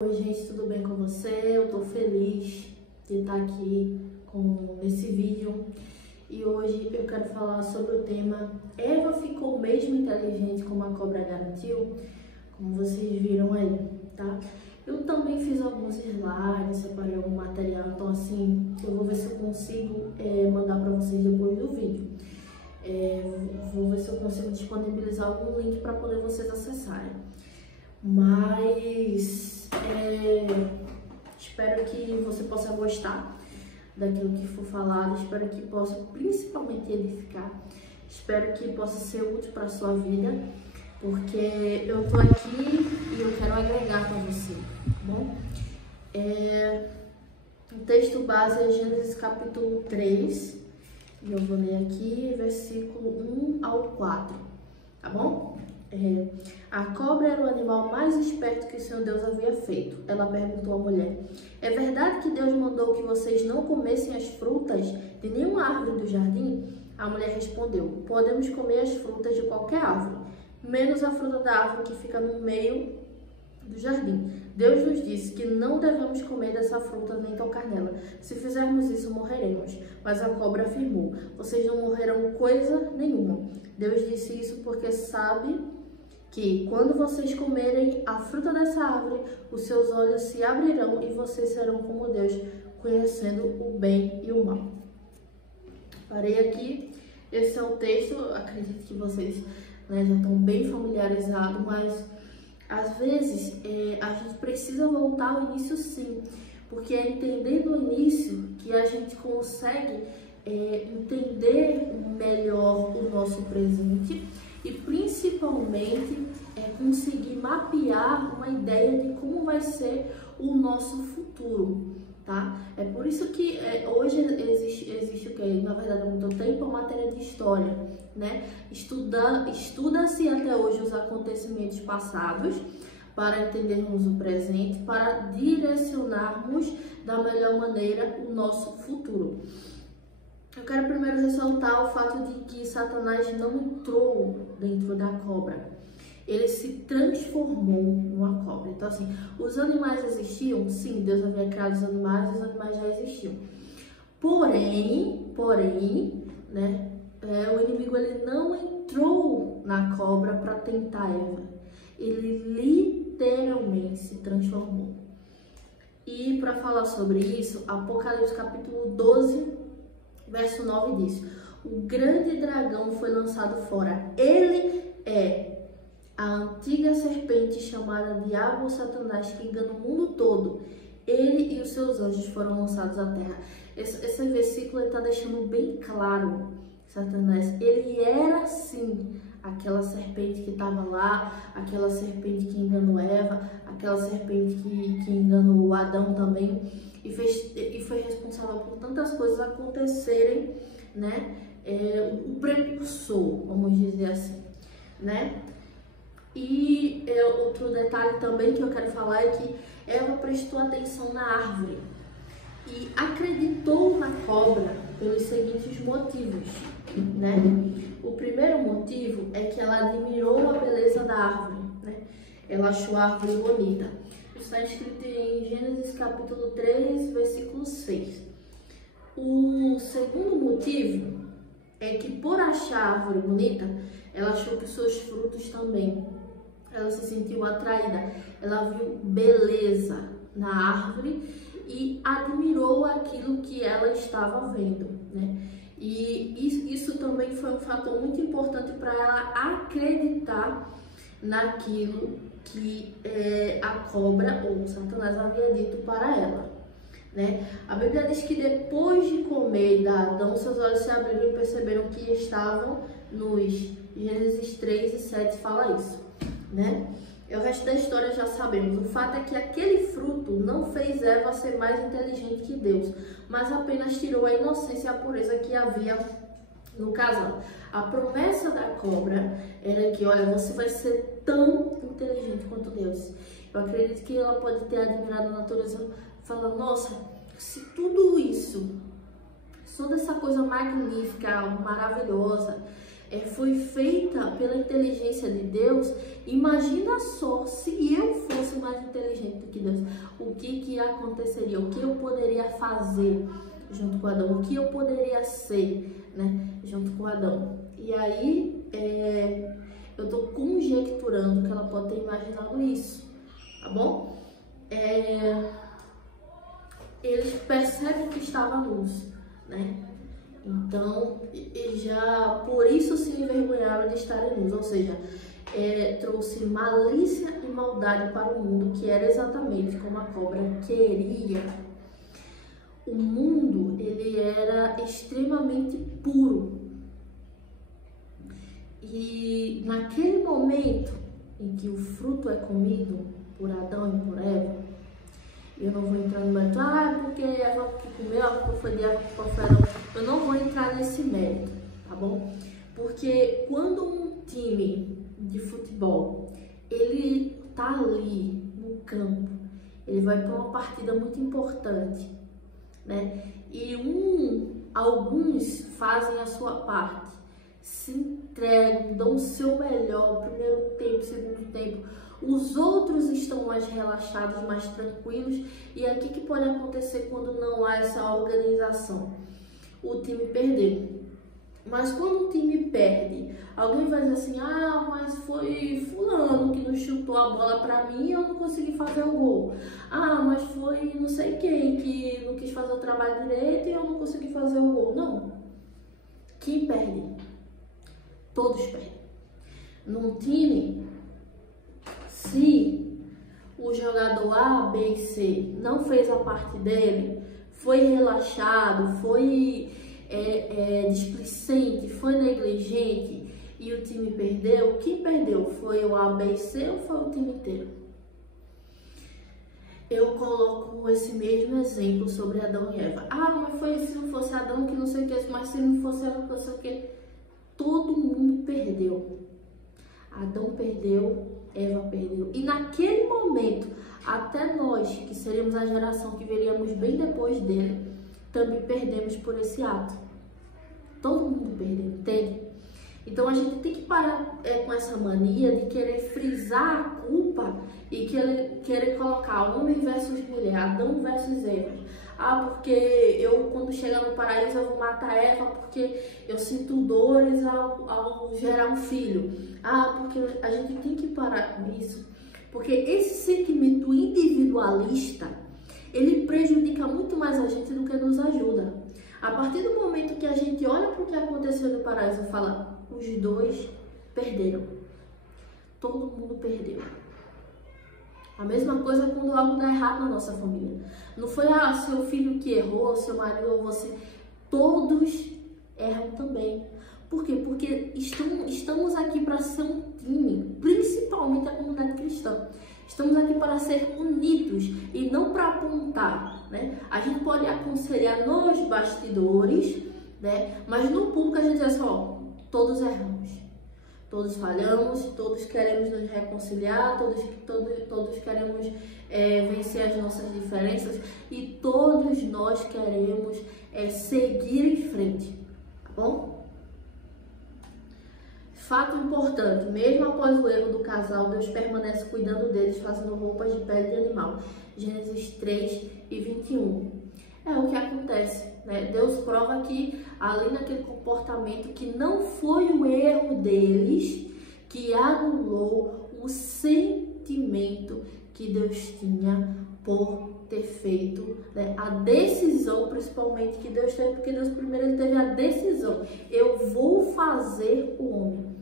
Oi gente, tudo bem com você? Eu tô feliz de estar aqui nesse vídeo e hoje eu quero falar sobre o tema Eva ficou mesmo inteligente como a cobra garantiu? Como vocês viram aí, tá? Eu também fiz alguns slides, separei algum material, então assim, eu vou ver se eu consigo mandar para vocês depois do vídeo. Vou ver se eu consigo disponibilizar algum link para poder vocês acessarem. Mas espero que você possa gostar daquilo que for falado, espero que possa principalmente edificar, espero que possa ser útil para a sua vida, porque eu tô aqui e eu quero agregar para você, tá bom? O texto base é Gênesis capítulo 3, e eu vou ler aqui versículo 1 ao 4, tá bom? A cobra era o animal mais esperto que o Senhor Deus havia feito. Ela perguntou à mulher: é verdade que Deus mandou que vocês não comessem as frutas de nenhuma árvore do jardim? A mulher respondeu: podemos comer as frutas de qualquer árvore, menos a fruta da árvore que fica no meio do jardim. Deus nos disse que não devemos comer dessa fruta nem tocar nela. Se fizermos isso, morreremos. Mas a cobra afirmou: vocês não morrerão coisa nenhuma. Deus disse isso porque sabe que quando vocês comerem a fruta dessa árvore, os seus olhos se abrirão e vocês serão como Deus, conhecendo o bem e o mal. Parei aqui. Esse é o texto. Acredito que vocês já estão bem familiarizados, mas às vezes a gente precisa voltar ao início, sim, porque é entendendo o início que a gente consegue entender melhor o nosso presente e principalmente conseguir mapear uma ideia de como vai ser o nosso futuro, tá? É por isso que hoje existe o que, na verdade, há muito tempo, a matéria de história, né? Estuda-se até hoje os acontecimentos passados para entendermos o presente, para direcionarmos da melhor maneira o nosso futuro. Eu quero primeiro ressaltar o fato de que Satanás não entrou dentro da cobra. Ele se transformou numa cobra. Então, assim, os animais existiam? Sim, Deus havia criado os animais já existiam. Porém, né, o inimigo ele não entrou na cobra para tentar Eva. Ele literalmente se transformou. E para falar sobre isso, Apocalipse capítulo 12, verso 9 diz: o grande dragão foi lançado fora. Ele é a antiga serpente chamada Diabo ou Satanás, que engana o mundo todo. Ele e os seus anjos foram lançados à terra. Esse versículo está deixando bem claro: Satanás, ele era sim aquela serpente que estava lá, aquela serpente que enganou Eva, aquela serpente que enganou Adão também, e foi responsável por tantas coisas acontecerem, né? O precursor, vamos dizer assim, né? E outro detalhe também que eu quero falar é que Eva prestou atenção na árvore e acreditou na cobra pelos seguintes motivos, né? O primeiro motivo é que ela admirou a beleza da árvore, né? Ela achou a árvore bonita. Isso está escrito em Gênesis capítulo 3, versículo 6. O segundo motivo é que por achar a árvore bonita, ela achou que seus frutos também. Ela se sentiu atraída, ela viu beleza na árvore e admirou aquilo que ela estava vendo, né? E isso também foi um fator muito importante para ela acreditar naquilo que a cobra ou Satanás havia dito para ela, né? A Bíblia diz que depois de comer da Adão, seus olhos se abriram e perceberam que estavam nus. Gênesis 3 e 7 fala isso, né? E o resto da história já sabemos. O fato é que aquele fruto não fez Eva ser mais inteligente que Deus, mas apenas tirou a inocência e a pureza que havia no casal. A promessa da cobra era que, olha, você vai ser tão inteligente quanto Deus. Eu acredito que ela pode ter admirado a natureza, falando: nossa, se tudo isso, toda essa coisa magnífica, maravilhosa, foi feita pela inteligência de Deus. Imagina só, se eu fosse mais inteligente do que Deus, o que aconteceria? O que eu poderia fazer junto com Adão? O que eu poderia ser, né, junto com Adão? E aí, eu estou conjecturando que ela pode ter imaginado isso, tá bom? Eles percebem que estava nus, né? Então, já por isso se envergonharam de estarem nus, ou seja, trouxe malícia e maldade para o mundo, que era exatamente como a cobra queria. O mundo, ele era extremamente puro. E naquele momento em que o fruto é comido por Adão e por Eva, eu não vou entrar no mérito, porque Eva que comeu, a culpa foi de Eva, a culpa foi de Adão. Eu não vou entrar nesse mérito, tá bom? Porque quando um time de futebol, ele tá ali no campo, ele vai para uma partida muito importante, né? E alguns fazem a sua parte, se entregam, dão o seu melhor, primeiro tempo, segundo tempo. Os outros estão mais relaxados, mais tranquilos. E aí, o que pode acontecer quando não há essa organização? O time perdeu. Mas quando o time perde, alguém vai dizer assim, mas foi fulano que não chutou a bola pra mim e eu não consegui fazer o gol. Mas foi não sei quem que não quis fazer o trabalho direito e eu não consegui fazer o gol. Não. Quem perde? Todos perdem. Num time, se o jogador A, B e C não fez a parte dele, foi relaxado, foi displicente, foi negligente e o time perdeu, quem perdeu? Foi o A, B e C ou foi o time inteiro? Eu coloco esse mesmo exemplo sobre Adão e Eva. Mas foi se não fosse Adão que não sei o que, mas se não fosse Eva que não sei o que. Todo mundo perdeu. Adão perdeu, Eva perdeu. E naquele momento, até nós, que seríamos a geração que veríamos bem depois dele, também perdemos por esse ato. Todo mundo perdeu, entende? Então a gente tem que parar com essa mania de querer frisar a culpa e querer colocar homem versus mulher, Adão versus Eva. Porque eu, quando chegar no paraíso, eu vou matar Eva porque eu sinto dores ao gerar um filho. Porque a gente tem que parar com isso. Porque esse sentimento individualista, ele prejudica muito mais a gente do que nos ajuda. A partir do momento que a gente olha para o que aconteceu no paraíso e fala, os dois perderam. Todo mundo perdeu. A mesma coisa quando algo dá errado na nossa família. Não foi seu filho que errou, seu marido ou você. Todos erram também. Por quê? Porque estamos aqui para ser um time, principalmente a comunidade cristã. Estamos aqui para ser unidos e não para apontar, né? A gente pode aconselhar nos bastidores, né? Mas no público a gente diz assim, todos erramos. Todos falhamos, todos queremos nos reconciliar, todos queremos vencer as nossas diferenças e todos nós queremos seguir em frente, tá bom? Fato importante, mesmo após o erro do casal, Deus permanece cuidando deles, fazendo roupas de pele de animal. Gênesis 3:21. É o que acontece, né? Deus prova que ali naquele comportamento que não foi o erro deles que anulou o sentimento que Deus tinha por ter feito, né? A decisão principalmente que Deus teve, porque Deus primeiro ele teve a decisão, eu vou fazer o homem.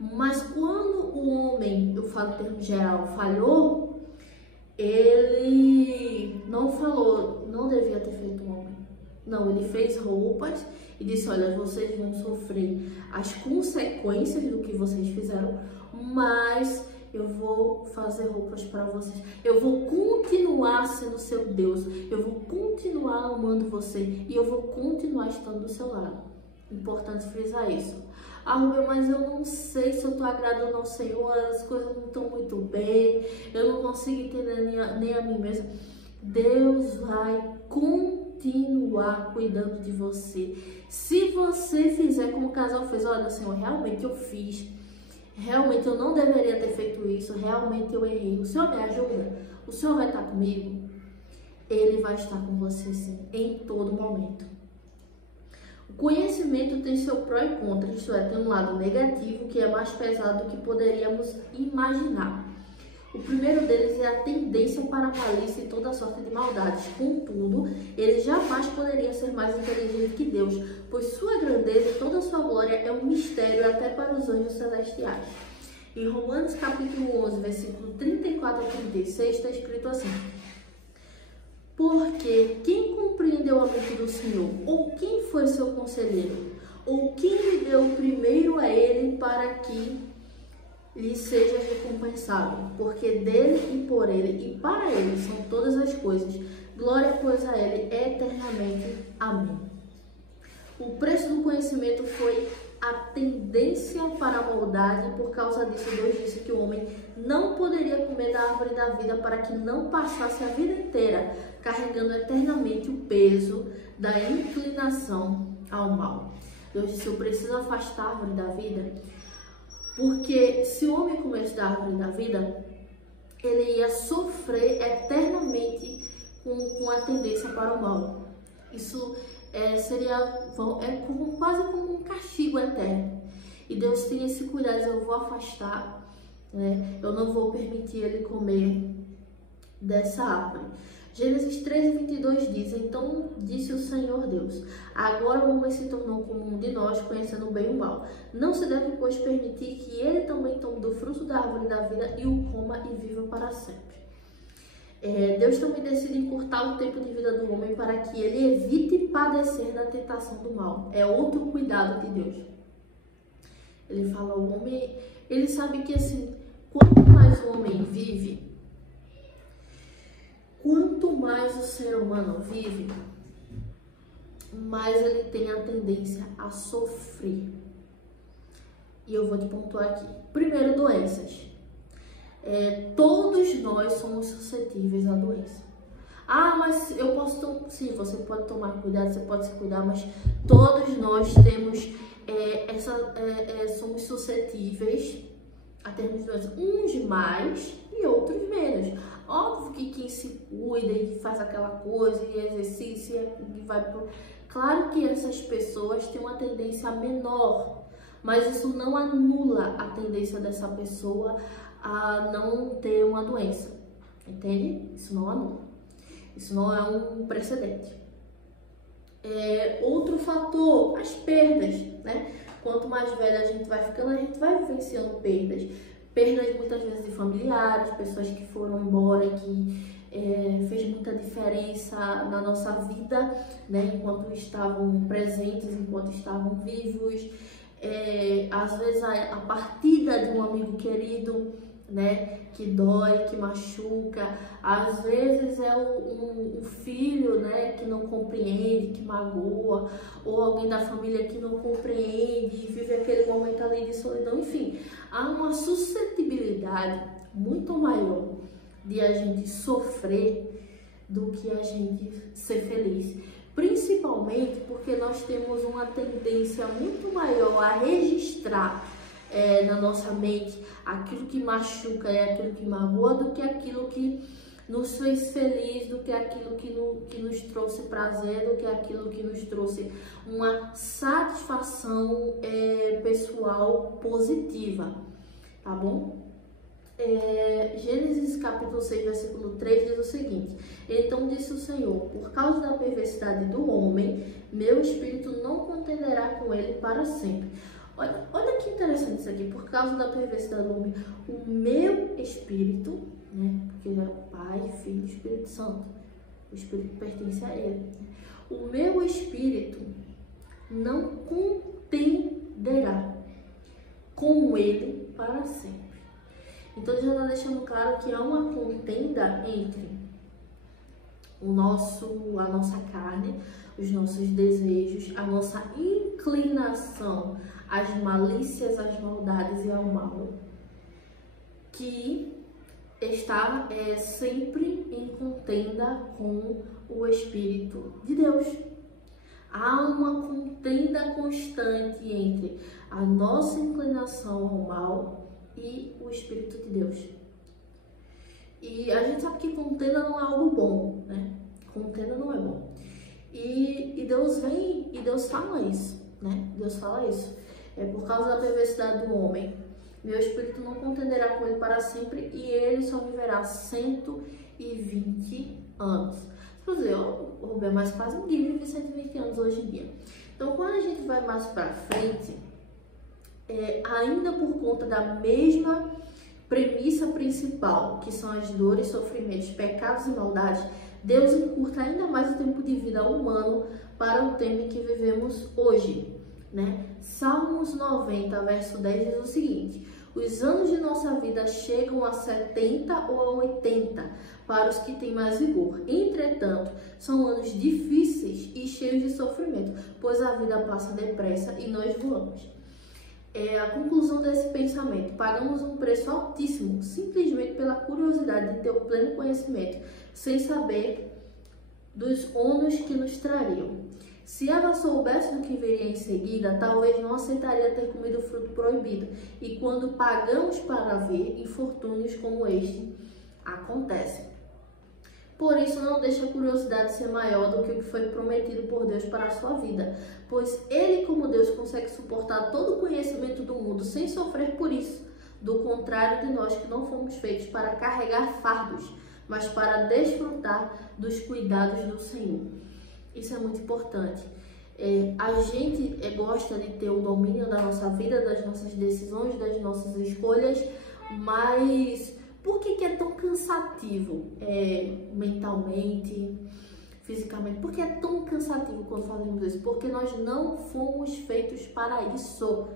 Mas quando o homem, eu falo em termos geral, falhou, ele não falou, não devia ter feito um homem. Não, ele fez roupas e disse, olha, vocês vão sofrer as consequências do que vocês fizeram, mas eu vou fazer roupas para vocês. Eu vou continuar sendo seu Deus. Eu vou continuar amando você e eu vou continuar estando do seu lado. Importante frisar isso. Rubem, mas eu não sei se eu estou agradando ao Senhor, as coisas não estão muito bem, eu não consigo entender nem a mim mesma. Deus vai continuar continuar cuidando de você. Se você fizer como o casal fez, olha, Senhor, realmente eu fiz, realmente eu não deveria ter feito isso, realmente eu errei, o Senhor me ajuda, o Senhor vai estar comigo, Ele vai estar com você sim, em todo momento. O conhecimento tem seu pró e contra, isto é, tem um lado negativo que é mais pesado do que poderíamos imaginar. O primeiro deles é a tendência para a malícia e toda sorte de maldades. Contudo, ele jamais poderia ser mais inteligente que Deus, pois sua grandeza e toda sua glória é um mistério até para os anjos celestiais. Em Romanos capítulo 11, versículo 34 a 36, está escrito assim: porque quem compreendeu a mente do Senhor? Ou quem foi seu conselheiro? Ou quem lhe deu primeiro a ele para que lhe seja recompensado? Porque dele e por ele e para ele são todas as coisas. Glória, pois, a ele eternamente. Amém. O preço do conhecimento foi a tendência para a maldade, e por causa disso Deus disse que o homem não poderia comer da árvore da vida para que não passasse a vida inteira carregando eternamente o peso da inclinação ao mal. Deus disse: eu preciso afastar a árvore da vida, porque se o homem comesse da árvore da vida, ele ia sofrer eternamente com a tendência para o mal. Isso seria quase como um castigo eterno. E Deus tem esse cuidado: eu vou afastar, né? Eu não vou permitir ele comer dessa árvore. Gênesis 13:22 diz: então disse o Senhor Deus: agora o homem se tornou como um de nós, conhecendo o bem e o mal. Não se deve, pois, permitir que ele também tome do fruto da árvore da vida e o coma e viva para sempre. Deus também decide encurtar o tempo de vida do homem para que ele evite padecer da tentação do mal. É outro cuidado de Deus. Ele fala: o homem, ele sabe que assim, quanto mais o homem vive, quanto mais o ser humano vive, mais ele tem a tendência a sofrer. E eu vou te pontuar aqui. Primeiro, doenças. Todos nós somos suscetíveis à doença. Ah, mas eu posso... Sim, você pode tomar cuidado, você pode se cuidar, mas todos nós temos somos suscetíveis a termos doenças. Uns mais e outros menos. Óbvio que quem se cuida e faz aquela coisa, e exercício, e vai pro... Claro que essas pessoas têm uma tendência menor, mas isso não anula a tendência dessa pessoa a não ter uma doença, entende? Isso não anula, isso não é um precedente. Outro fator, as perdas, né? Quanto mais velha a gente vai ficando, a gente vai vivenciando perdas muitas vezes de familiares, pessoas que foram embora, que fez muita diferença na nossa vida, né? Enquanto estavam presentes, enquanto estavam vivos. Às vezes a partida de um amigo querido, né, que dói, que machuca. Às vezes é um filho, né, que não compreende, que magoa, ou alguém da família que não compreende e vive aquele momento ali de solidão. Enfim, há uma suscetibilidade muito maior de a gente sofrer do que a gente ser feliz. Principalmente porque nós temos uma tendência muito maior a registrar na nossa mente aquilo que machuca e aquilo que magoa do que aquilo que nos fez feliz, do que aquilo que nos trouxe prazer, do que aquilo que nos trouxe uma satisfação pessoal positiva, tá bom? Gênesis capítulo 6, versículo 3 diz o seguinte: então disse o Senhor: por causa da perversidade do homem, meu espírito não contenderá com ele para sempre. Olha que interessante isso aqui. Por causa da perversidade do homem, o meu espírito, né? Porque ele é o Pai, Filho e Espírito Santo. O espírito pertence a ele. O meu espírito não contenderá com ele para sempre. Então ele já está deixando claro que há uma contenda entre a nossa carne, os nossos desejos, a nossa inclinação às malícias, às maldades e ao mal, que está sempre em contenda contenda com o Espírito de Deus. Há uma contenda constante entre a nossa inclinação ao mal e o Espírito de Deus. E a gente sabe que contenda não é algo bom, né? Contenda não é bom. E Deus vem e Deus fala isso, né? Deus fala isso. É por causa da perversidade do homem. Meu espírito não contenderá com ele para sempre e ele só viverá 120 anos. Quer dizer, Rubem, mas quase ninguém vive 120 anos hoje em dia. Então, quando a gente vai mais para frente, ainda por conta da mesma premissa principal, que são as dores, sofrimentos, pecados e maldades, Deus encurta ainda mais o tempo de vida humano para o tempo em que vivemos hoje, né? Salmos 90, verso 10 diz o seguinte: os anos de nossa vida chegam a 70 ou a 80 para os que têm mais vigor. Entretanto, são anos difíceis e cheios de sofrimento, pois a vida passa depressa e nós voamos. A conclusão desse pensamento: pagamos um preço altíssimo simplesmente pela curiosidade de ter o pleno conhecimento, sem saber dos ônus que nos trariam. Se ela soubesse do que viria em seguida, talvez não aceitaria ter comido o fruto proibido. E quando pagamos para ver, infortúnios como este acontecem. Por isso, não deixe a curiosidade ser maior do que o que foi prometido por Deus para a sua vida, pois Ele, como Deus, consegue suportar todo o conhecimento do mundo sem sofrer por isso. Do contrário de nós, que não fomos feitos para carregar fardos, mas para desfrutar dos cuidados do Senhor. Isso é muito importante. A gente gosta de ter o domínio da nossa vida, das nossas decisões, das nossas escolhas, mas por que é tão cansativo mentalmente, fisicamente? Por que é tão cansativo quando fazemos isso? Porque nós não fomos feitos para isso.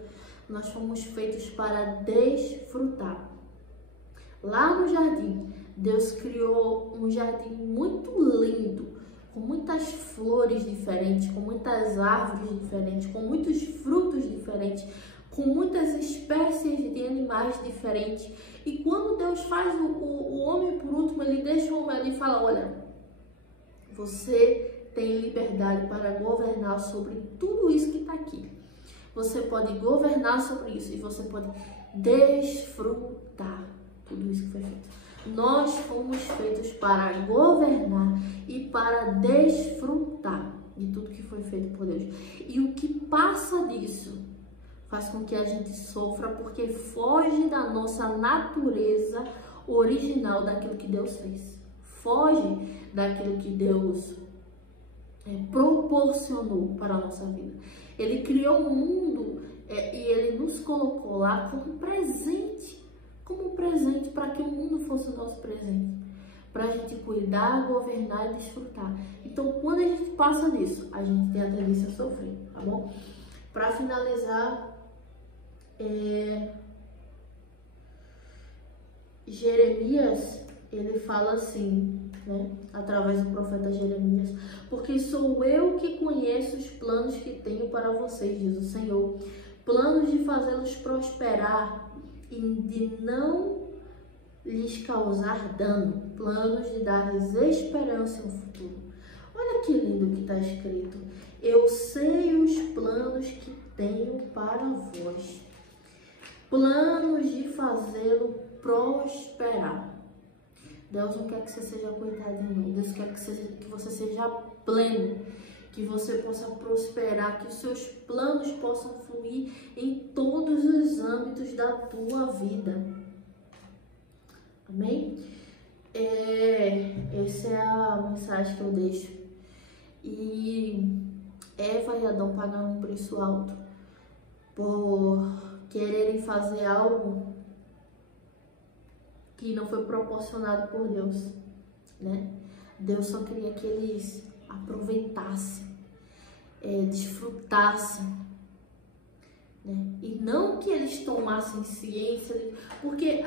Nós fomos feitos para desfrutar. Lá no jardim, Deus criou um jardim muito lindo, com muitas flores diferentes, com muitas árvores diferentes, com muitos frutos diferentes, com muitas espécies de animais diferentes. E quando Deus faz o homem por último, ele deixa o homem ali e fala: olha, você tem liberdade para governar sobre tudo isso que está aqui. Você pode governar sobre isso e você pode desfrutar tudo isso que foi feito. Nós fomos feitos para governar e para desfrutar de tudo que foi feito por Deus. E o que passa disso faz com que a gente sofra, porque foge da nossa natureza original, daquilo que Deus fez. Foge daquilo que Deus proporcionou para a nossa vida. Ele criou o mundo e Ele nos colocou lá como presente para que o mundo fosse o nosso presente, para a gente cuidar, governar e desfrutar. Então, quando a gente passa disso, a gente tem a tendência a sofrer, tá bom? Para finalizar, Jeremias, ele fala assim, né, através do profeta Jeremias: porque sou eu que conheço os planos que tenho para vocês, diz o Senhor, planos de fazê-los prosperar e de não lhes causar dano, planos de dar-lhes esperança no futuro. Olha que lindo que está escrito: eu sei os planos que tenho para vós, planos de fazê-lo prosperar. Deus não quer que você seja coitadinho, Deus quer que você seja pleno, que você possa prosperar, que os seus planos possam fluir em todos os âmbitos da tua vida. Amém? Essa é a mensagem que eu deixo. E Eva e Adão pagaram um preço alto por quererem fazer algo que não foi proporcionado por Deus, né? Deus só queria que eles aproveitassem, desfrutassem, né? E não que eles tomassem ciência, porque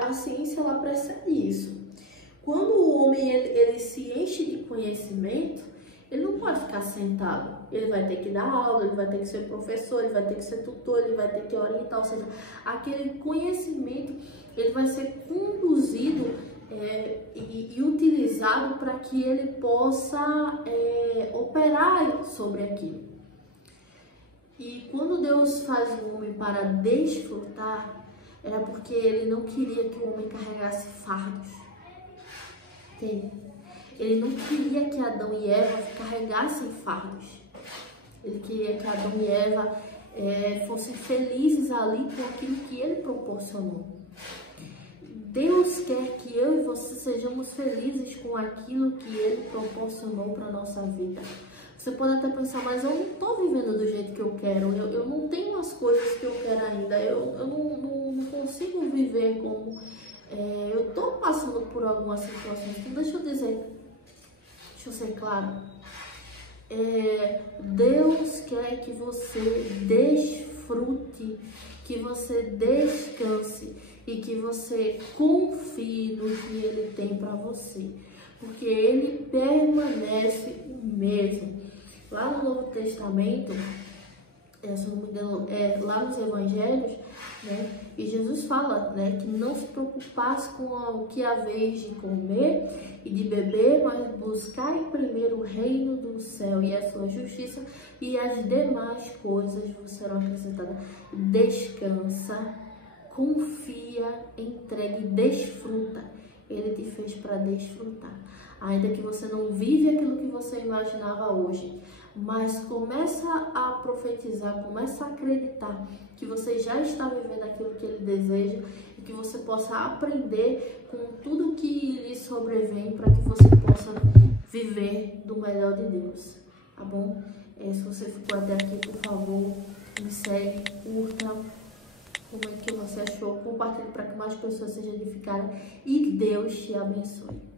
a ciência, ela precede isso. Quando o homem ele se enche de conhecimento, ele não pode ficar sentado. Ele vai ter que dar aula, ele vai ter que ser professor, ele vai ter que ser tutor, ele vai ter que orientar. Ou seja, aquele conhecimento, ele vai ser conduzido e utilizado para que ele possa operar sobre aquilo. E quando Deus faz o homem para desfrutar, era porque ele não queria que o homem carregasse fardos. Entende? Ele não queria que Adão e Eva carregassem fardos. Ele queria que Adão e Eva fossem felizes ali com aquilo que ele proporcionou. Deus quer que eu e você sejamos felizes com aquilo que ele proporcionou para a nossa vida. Você pode até pensar, mas eu não estou vivendo do jeito que eu quero, eu não tenho as coisas que eu quero ainda, eu não consigo viver como... eu estou passando por algumas situações. Então deixa eu ser claro. Deus quer que você desfrute, que você descanse e que você confie no que Ele tem para você, porque Ele permanece o mesmo. Lá no Novo Testamento, se não me engano, lá nos Evangelhos, né, e Jesus fala, né, que não se preocupasse com o que há vez de comer e de beber, mas buscar em primeiro o reino do céu e a sua justiça, e as demais coisas vos serão acrescentadas. Descansa, confia, entregue, desfruta. Ele te fez para desfrutar. Ainda que você não vive aquilo que você imaginava hoje, mas começa a profetizar, começa a acreditar que você já está vivendo aquilo que Ele deseja e que você possa aprender com tudo que lhe sobrevém para que você possa viver do melhor de Deus, tá bom? Se você ficou até aqui, por favor, me segue, curta, como é que você achou, compartilhe para que mais pessoas sejam edificadas e Deus te abençoe.